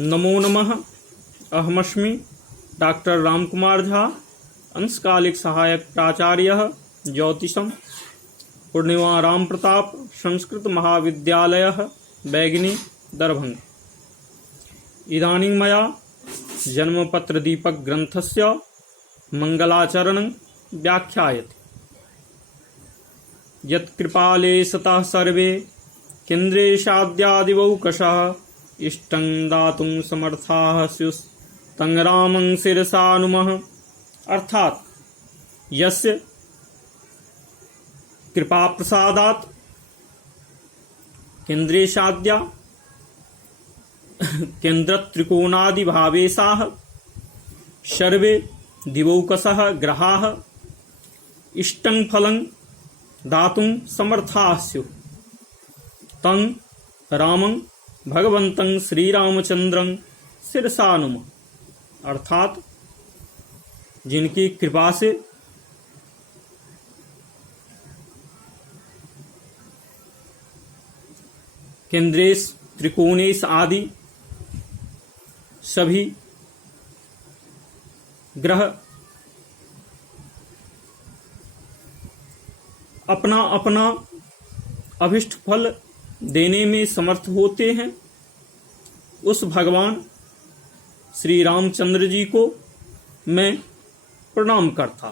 नमो नमः। अहमस्मि डॉक्टर रामकुमार झा, अंशकालिक सहायक प्राचार्यः ज्योतिषं, पूर्णिमा राम प्रताप संस्कृत महाविद्यालयः बैगिनी दरभंगा। इदानीं मया जन्मपत्र दीपक ग्रन्थस्य मंगलाचरणं व्याख्यायते। यत्कृपालेशतः सर्वे केन्द्रेशाद्यादिवौकशः इष्टं दातुं समर्थाः स्युस्तं रामं शिरसा नुमः। अर्थात यस्य कृपा प्रसादात् केन्द्रेशाद्या केन्द्रत्रिकोणादि भावेशाः सर्वे दिवौकशः ग्रहाः इष्टं फलं दातुं समर्थाः स्युः तं रामं भगवन्तं श्रीरामचंद्रं शिरसा नुमः। अर्थात जिनकी कृपा से केंद्रेश त्रिकोणेश आदि सभी ग्रह अपना अपना अभिष्ट फल देने में समर्थ होते हैं, उस भगवान श्री रामचंद्र जी को मैं प्रणाम करता।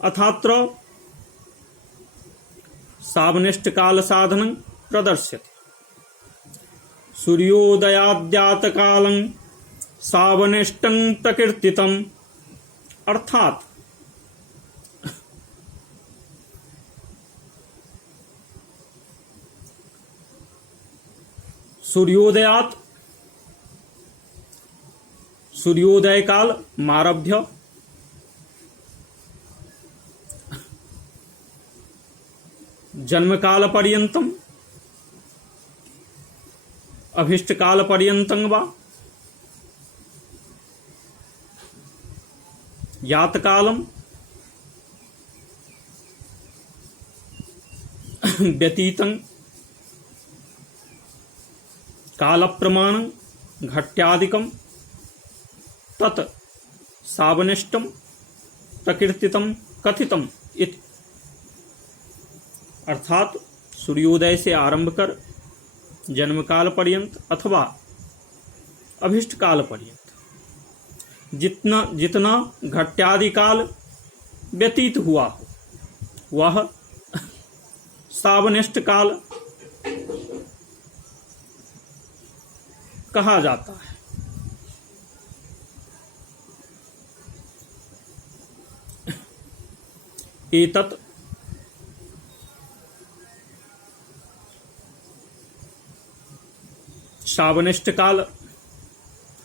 अथात्र सावनिष्ठ काल साधनं प्रदर्श्यते। सूर्योदयाद्यात कालं सावनिष्टं प्रकीर्तितम्। अर्थात सूर्योदयात सूर्योदय काल मारभ्य जन्म काल पर्यंतम अभिष्ट काल पर्यंतं वा यात कालम व्यतीतं काल प्रमाणं घट्यादिकं तत् सावनिष्टं प्रकीर्तितं कथितम् इति। अर्थात सूर्योदय से आरंभ कर जन्म काल पर्यंत अथवा अभिष्ट काल पर्यंत जितना घट्यादि काल व्यतीत हुआ हो वह सावनिष्ठ काल कहा जाता है। एतत् सावनिष्ठ काल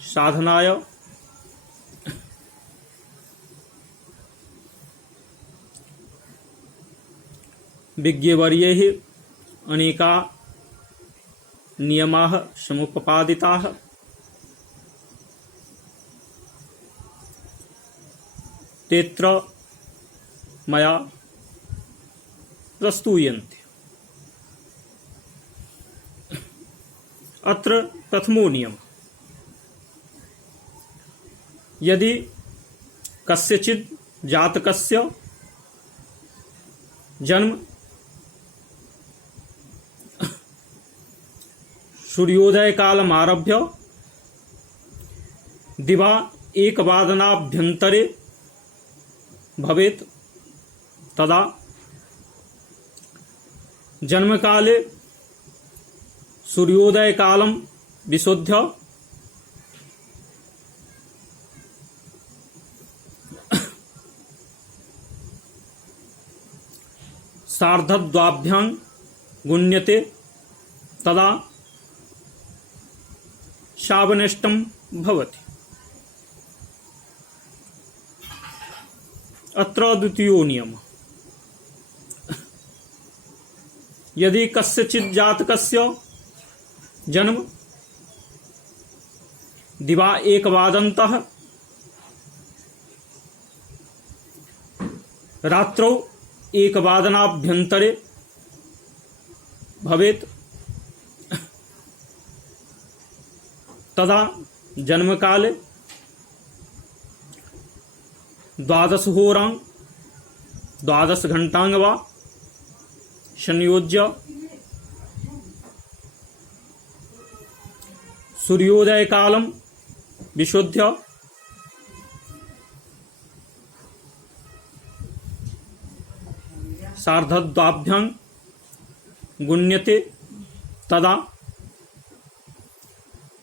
साधनाय विज्ञवर्यैः अनेका नियमाः समुपपादिताः। तेत्र मया प्रस्तूयन्ते। अत्र प्रथमो नियमः। यदि कस्यचित् जातकस्य जन्म सूर्योदय कालमारभ्य दिवा एकवादनाभ्यन्तरे भवेत् तदा जन्मकाले सूर्योदय कालं विशोध्य सार्धद्वाभ्यां गुण्यते तदा सावनिष्टं भवति। अत्र द्वितीयो नियमः। यदि कस्यचित् जातकस्य जन्म दिवा एकवादनतः रात्रौ एकवादनाभ्यन्तरे भवेत् तदा जन्म काले 12 होरां 12 घंटांग वा संयोज्य सूर्योदय कालम विशुद्ध्य सार्धद्वाभ्यां गुण्यते तदा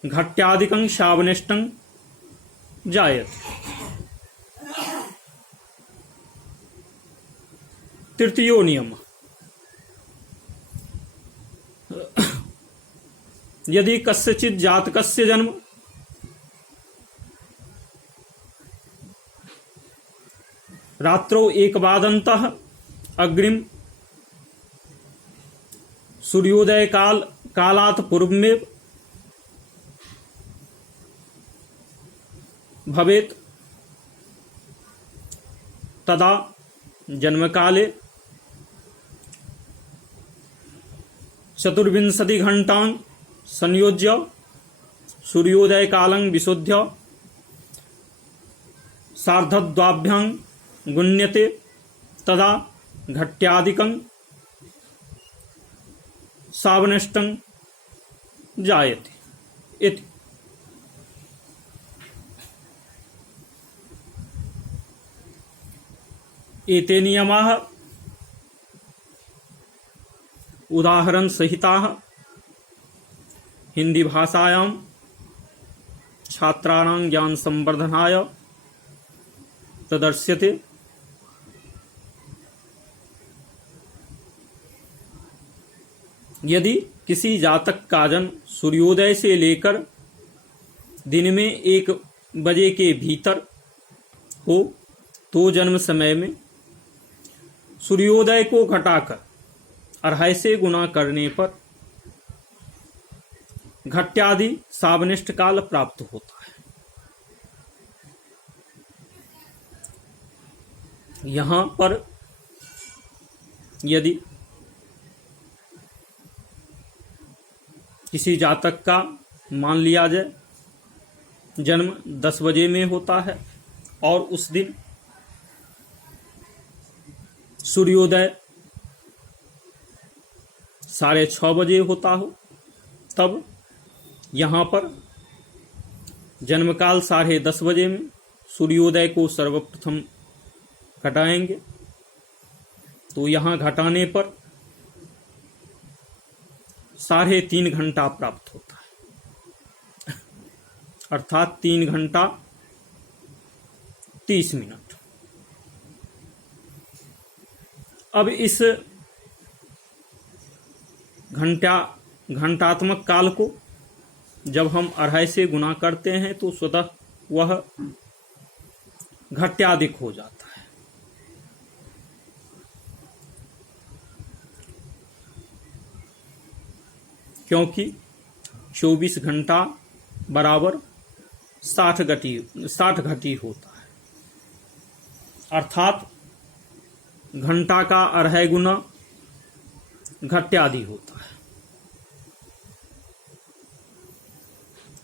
घट्यादिकं शावनिष्टं जायते। तृतीयो नियम, यदि कस्यचित् जातकस्य जन्म रात्रौ एकवादनतः अग्रिम सूर्योदय कालात् पूर्वमेव भवेत् तदा जन्मकाले 24 घंटां संयोज्य सूर्योदय कालं विशुद्ध्य सार्धद्वाभ्यां गुण्यते तदा घट्यादिकं सावनिष्टं जायते इति। एते नियमाः उदाहरण सहिताः हिंदी भाषायां छात्राणां ज्ञान संवर्धनाय प्रदर्श्यते। यदि किसी जातक का जन्म सूर्योदय से लेकर दिन में 1 बजे के भीतर हो तो जन्म समय में सूर्योदय को घटाकर 2.5 से गुना करने पर घट्यादि सावनिष्ठ काल प्राप्त होता है। यहाँ पर यदि किसी जातक का मान लिया जाए जन्म 10 बजे में होता है और उस दिन सूर्योदय 6:30 बजे होता हो, तब यहाँ पर जन्मकाल 10:30 बजे में सूर्योदय को सर्वप्रथम घटाएंगे तो यहाँ घटाने पर 3.5 घंटा प्राप्त होता है, अर्थात 3 घंटा 30 मिनट। अब इस घंटात्मक काल को जब हम 2.5 से गुना करते हैं तो स्वतः वह घट्याधिक हो जाता है। क्योंकि 24 घंटा बराबर 60 घटी होता है, अर्थात घंटा का 2.5 गुना घट्यादि होता है।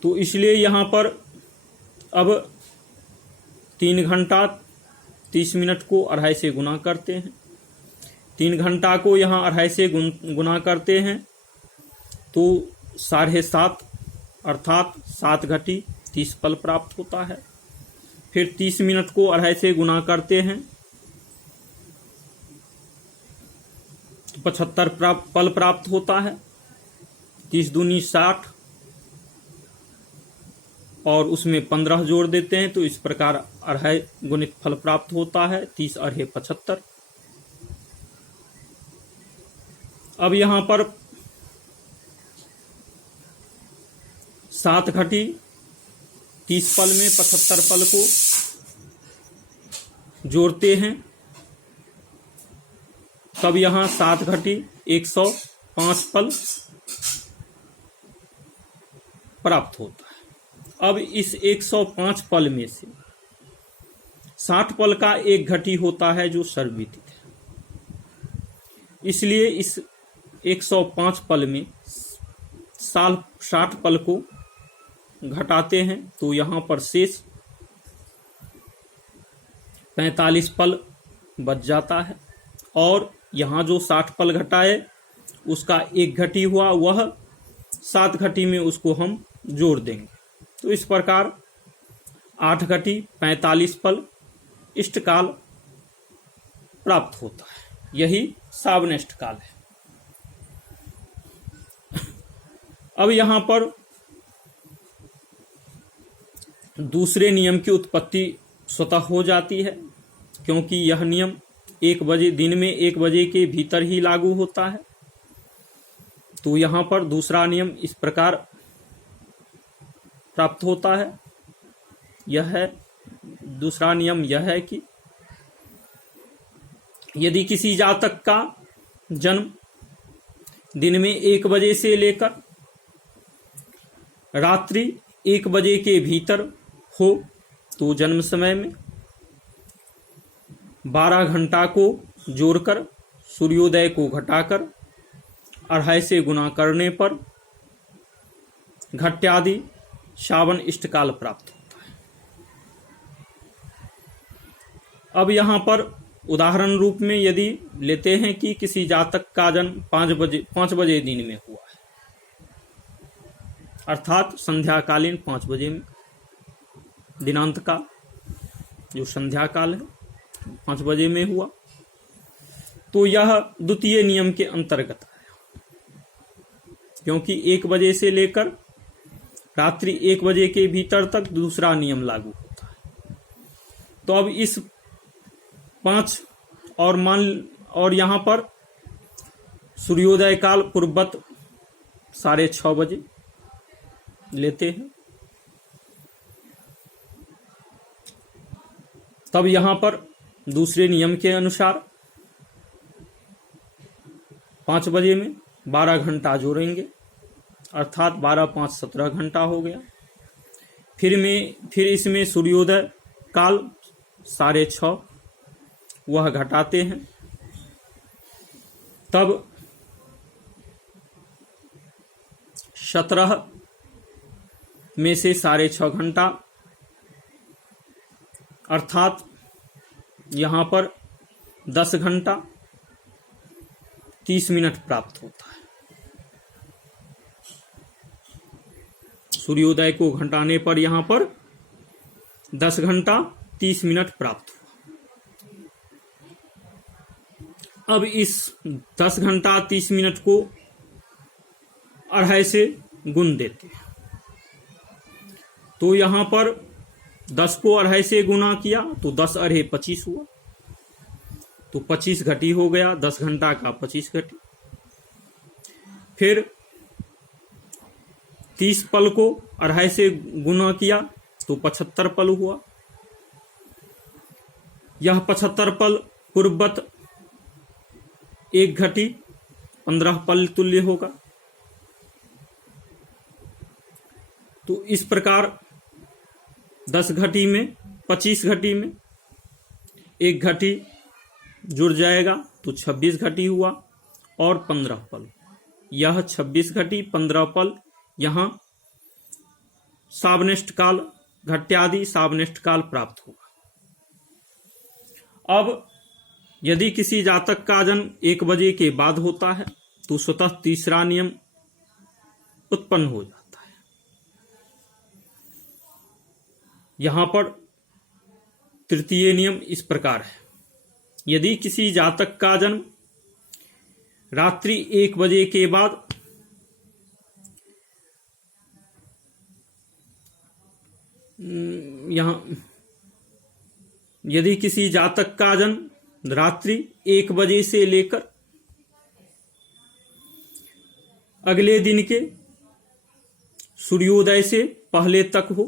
तो इसलिए यहाँ पर अब 3 घंटा 30 मिनट को 2.5 से गुना करते हैं, 3 घंटा को यहाँ 2.5 से गुना करते हैं तो 7.5 अर्थात 7 घटी 30 पल प्राप्त होता है। फिर 30 मिनट को 2.5 से गुना करते हैं तो 75 पल प्राप्त होता है। 30 दूनी 60 और उसमें 15 जोड़ देते हैं तो इस प्रकार 2.5 गुणित फल प्राप्त होता है, 30 अढ़े 75। अब यहाँ पर 7 घटी 30 पल में 75 पल को जोड़ते हैं, तब यहाँ 7 घटी 105 पल प्राप्त होता है। अब इस 105 पल में से 60 पल का 1 घटी होता है जो सर्वविदित है, इसलिए इस 105 पल में 60 पल को घटाते हैं तो यहाँ पर शेष 45 पल बच जाता है, और यहाँ जो 60 पल घटाए उसका 1 घटी हुआ, वह 7 घटी में उसको हम जोड़ देंगे। तो इस प्रकार 8 घटी 45 पल इष्टकाल प्राप्त होता है। यही सावनेष्ट काल है। अब यहाँ पर दूसरे नियम की उत्पत्ति स्वतः हो जाती है, क्योंकि यह नियम 1 बजे दिन में 1 बजे के भीतर ही लागू होता है। तो यहाँ पर दूसरा नियम इस प्रकार प्राप्त होता है। यह है दूसरा नियम, यह है कि यदि किसी जातक का जन्म दिन में 1 बजे से लेकर रात्रि 1 बजे के भीतर हो तो जन्म समय में 12 घंटा को जोड़कर सूर्योदय को घटाकर 2.5 से गुना करने पर घट्यादि श्रावण इष्टकाल प्राप्त होता है। अब यहाँ पर उदाहरण रूप में यदि लेते हैं कि किसी जातक का जन्म 5 बजे दिन में हुआ है, अर्थात संध्याकालीन 5 बजे में, दिनांत का जो संध्या काल है 5 बजे में हुआ, तो यह द्वितीय नियम के अंतर्गत है, क्योंकि 1 बजे से लेकर रात्रि 1 बजे के भीतर तक दूसरा नियम लागू होता है। तो अब इस 5 और यहाँ पर सूर्योदय काल पूर्ववत 6:30 बजे लेते हैं। तब यहाँ पर दूसरे नियम के अनुसार 5 बजे में 12 घंटा जोड़ेंगे, अर्थात 12 5 17 घंटा हो गया। फिर इसमें सूर्योदय काल 6:30 वह घटाते हैं, तब 17 में से 6.5 घंटा, अर्थात यहाँ पर 10 घंटा 30 मिनट प्राप्त होता है। सूर्योदय को घटाने पर यहाँ पर 10 घंटा 30 मिनट प्राप्त हुआ। अब इस 10 घंटा 30 मिनट को 2.5 से गुण देते हैं, तो यहाँ पर 10 को 2.5 से गुना किया तो 10 अढ़े 25 हुआ, तो 25 घटी हो गया, 10 घंटा का 25 घटी। फिर 30 पल को 2.5 से गुना किया तो 75 पल हुआ। यह 75 पल पूर्ववत 1 घटी 15 पल तुल्य होगा। तो इस प्रकार 10 घटी में 25 घटी में 1 घटी जुड़ जाएगा तो 26 घटी हुआ, और 15 पल, यह 26 घटी 15 पल यहाँ सावनेष्ट काल घट्यादि सावनेष्ट काल प्राप्त होगा। अब यदि किसी जातक का जन्म 1 बजे के बाद होता है तो स्वतः तीसरा नियम उत्पन्न हो जाता है। यहां पर तृतीय नियम इस प्रकार है, यदि किसी जातक का जन्म रात्रि 1 बजे के बाद यदि किसी जातक का जन्म रात्रि 1 बजे से लेकर अगले दिन के सूर्योदय से पहले तक हो,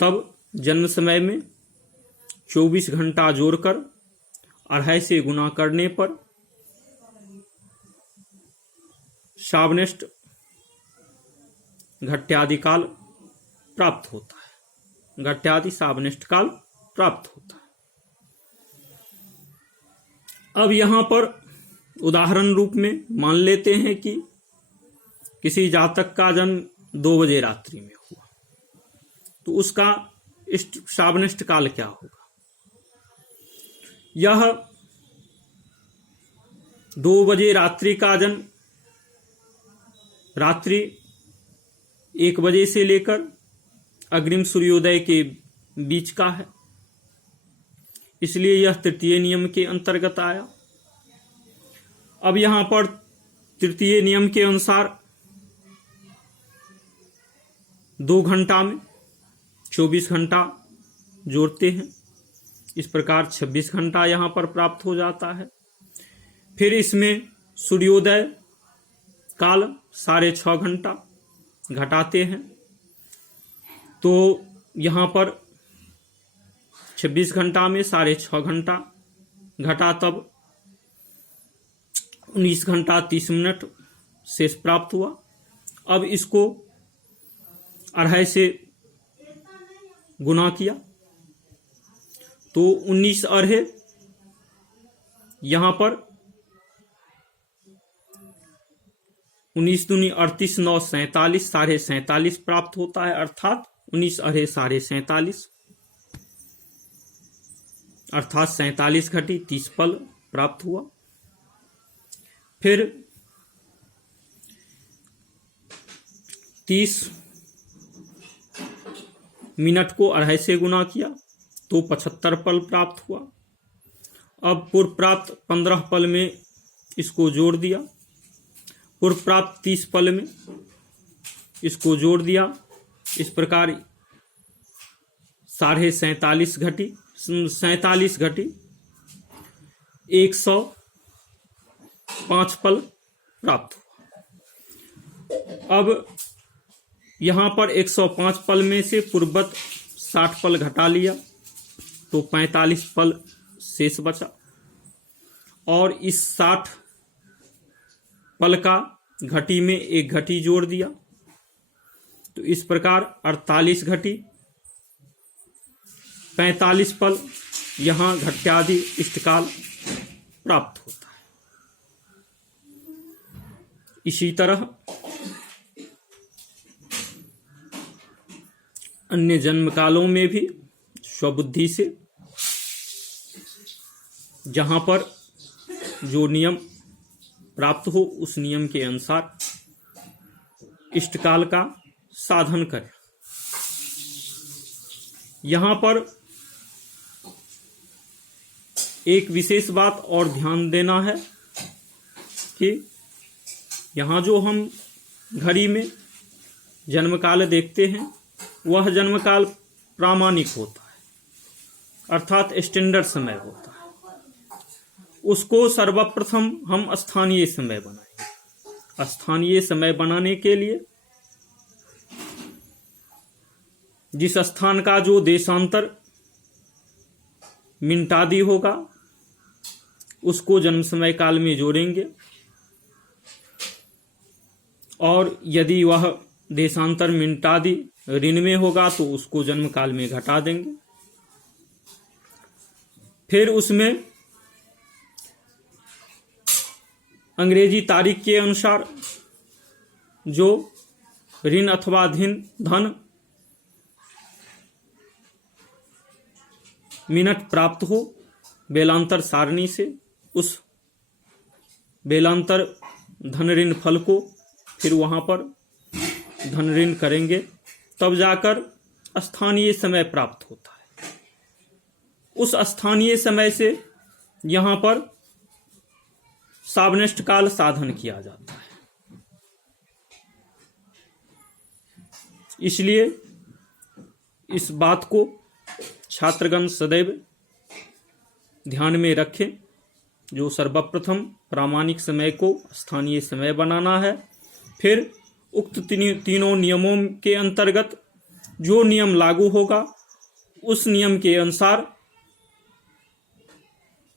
तब जन्म समय में 24 घंटा जोड़कर 2.5 से गुना करने पर सावनेष्ट घट्यादि काल प्राप्त होता है, घट्यादि सावनेष्ट काल प्राप्त होता है। अब यहां पर उदाहरण रूप में मान लेते हैं कि किसी जातक का जन्म 2 बजे रात्रि में हुआ, तो उसका श्रावनिष्ठ काल क्या होगा? यह 2 बजे रात्रि का जन्म रात्रि 1 बजे से लेकर अग्रिम सूर्योदय के बीच का है, इसलिए यह तृतीय नियम के अंतर्गत आया। अब यहां पर तृतीय नियम के अनुसार 2 घंटा में 24 घंटा जोड़ते हैं, इस प्रकार 26 घंटा यहां पर प्राप्त हो जाता है। फिर इसमें सूर्योदय काल 6.5 घंटा घटाते हैं, तो यहां पर 26 घंटा में 6.5 घंटा घटा, तब 19 घंटा 30 मिनट शेष प्राप्त हुआ। अब इसको 2.5 से गुना किया तो 19 2.5 यहां पर 19 दूनी 38, 9 47, 47.5 प्राप्त होता है, अर्थात 19 2.5 47.5, अर्थात 47 घटी 30 पल प्राप्त हुआ। फिर 30 मिनट को 2.5 से गुना किया तो 75 पल प्राप्त हुआ। अब पूर्व प्राप्त 15 पल में इसको जोड़ दिया, पूर्व प्राप्त 30 पल में इसको जोड़ दिया, इस प्रकार 47.5 घटी 47 घटी 105 पल प्राप्त हुआ। अब यहां पर 105 पल में से पूर्ववत 60 पल घटा लिया तो 45 पल शेष बचा, और इस 60 पल का घटी में 1 घटी जोड़ दिया, तो इस प्रकार 48 घटी 45 पल यहां घट्यादि इष्टकाल प्राप्त होता है। इसी तरह अन्य जन्म कालों में भी स्वबुद्धि से जहां पर जो नियम प्राप्त हो उस नियम के अनुसार इष्टकाल का साधन करें। यहां पर एक विशेष बात और ध्यान देना है कि यहां जो हम घड़ी में जन्मकाल देखते हैं वह जन्मकाल प्रामाणिक होता है, अर्थात स्टैंडर्ड समय होता है। उसको सर्वप्रथम हम स्थानीय समय बनाएंगे। स्थानीय समय बनाने के लिए जिस स्थान का जो देशांतर मिनटादी होगा उसको जन्म समय काल में जोड़ेंगे, और यदि वह देशांतर मिनटादी ऋण में होगा तो उसको जन्म काल में घटा देंगे। फिर उसमें अंग्रेजी तारीख के अनुसार जो ऋण अथवा धन मिनट प्राप्त हो बेलांतर सारणी से, उस बेलांतर धन ऋण फल को फिर वहां पर धन ऋण करेंगे, तब जाकर स्थानीय समय प्राप्त होता है। उस स्थानीय समय से यहां पर श्रावनिष्ठ काल साधन किया जाता है। इसलिए इस बात को छात्रगण सदैव ध्यान में रखें, जो सर्वप्रथम प्रामाणिक समय को स्थानीय समय बनाना है। फिर उक्त तीनों नियमों के अंतर्गत जो नियम लागू होगा उस नियम के अनुसार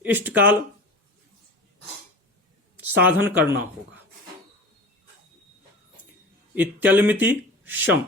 इष्टकाल साधन करना होगा। इत्यलमिति शम।